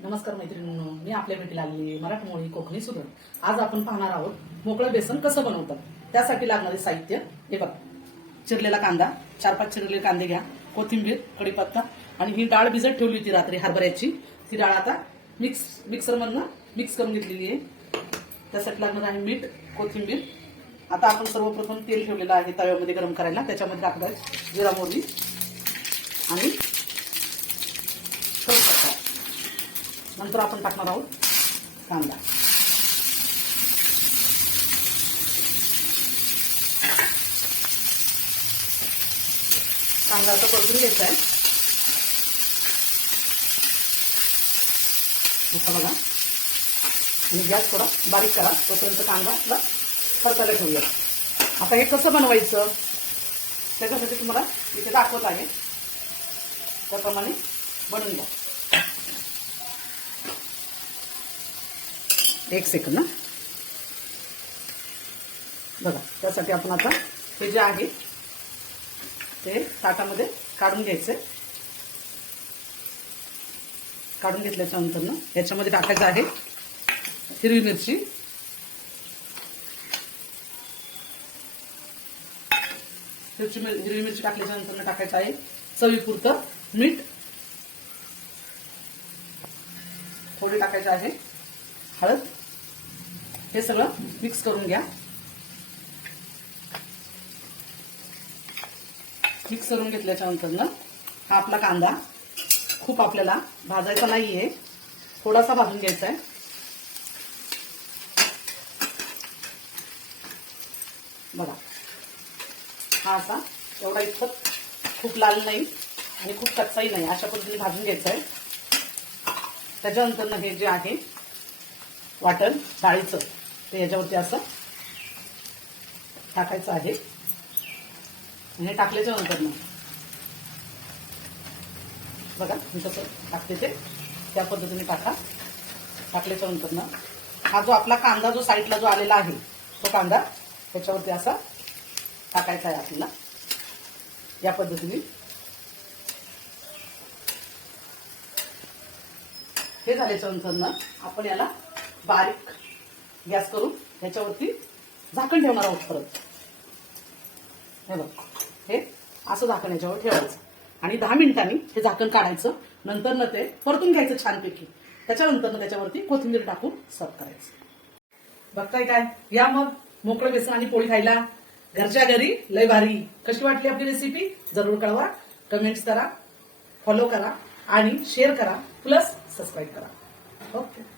नमस्कार मैत्रिणींनो, मी आपल्या भेटीला आलेली मराठमोळी कोकणी सुगरण. आज आपण पाहणार आहोत मोकळं बेसन कसं बनवतात. त्यासाठी लागणारे साहित्य हे बघा. चिरलेला कांदा, 4-5 चिरलेले कांदे घ्या, कोथिंबीर, कढीपत्ता आणि ही डाळ भिजत ठेवली होती रात्री हरभऱ्याची. ती डाळ आता मिक्सरमधनं मिक्स करून घेतलेली आहे. त्यासाठी लागणार आहे मीठ, कोथिंबीर. आता आपण सर्वप्रथम तेल ठेवलेलं आहे तव्यामध्ये गरम करायला. त्याच्यामध्ये टाकणार जिरा मोहरी आणि कढीपत्ता. नंतर आपण टाकणार आहोत कांदा. कांदा आता परतून घ्यायचा आहे. आता बघा, आणि गॅस थोडा बारीक करा, तोपर्यंत कांदा आपला परतायला ठेवूया. आता हे कसं बनवायचं त्याच्यासाठी तुम्हाला इथे दाखवत आहे, त्याप्रमाणे बनवून घ्या. 1 सेकंद ना. बघा, त्यासाठी आपण आता हे जे आहे ते ताटामध्ये काढून घ्यायचे. काढून घेतल्याच्या नंतर ना याच्यामध्ये टाकायचं आहे हिरवी मिरची, हिरवी मिरची टाकल्याच्या नंतर टाकायचं आहे चवीपुरतं मीठ, थोडी टाकायचं आहे हळद. हे सगळं मिक्स करून घ्या. मिक्स करून घेतल्याच्या नंतर ना हा आपला कांदा खूप आपल्याला भाजायचा नाहीये, थोडासा भाजून घ्यायचा आहे. बघा, हा असा एवढा इतकं खूप लाल नाही आणि खूप कच्चाही नाही, अशा पद्धतीने भाजून घ्यायचा आहे. त्याच्यानंतर हे जे आहे वाटण डाळीचं ते याच्यावरती असं टाकायचं आहे. हे टाकल्याच्या नंतर ना बघा मी कसं टाकते ते त्या पद्धतीने टाका. टाकल्याच्या नंतर ना हा जो आपला कांदा जो साईडला जो आलेला आहे तो कांदा त्याच्यावरती असा टाकायचा आहे आपल्याला या पद्धतीने. हे झाल्याच्या नंतर ना आपण याला बारीक गॅस करून याच्यावरती झाकण ठेवणार आहोत परत. हे बघ, हे असं झाकण याच्यावर ठेवायचं आणि 10 मिनिटांनी हे झाकण काढायचं. नंतर ना ते परतून घ्यायचं छानपैकी. त्याच्यानंतर ना त्याच्यावरती कोथिंबीर टाकून सर्व करायचं. बघताय काय, या मग मोकळं बेसन आणि पोळी खायला घरच्या घरी. लय भारी. कशी वाटली आपली रेसिपी जरूर कळवा, कमेंट्स करा, फॉलो करा आणि शेअर करा, प्लस सबस्क्राईब करा. ओके.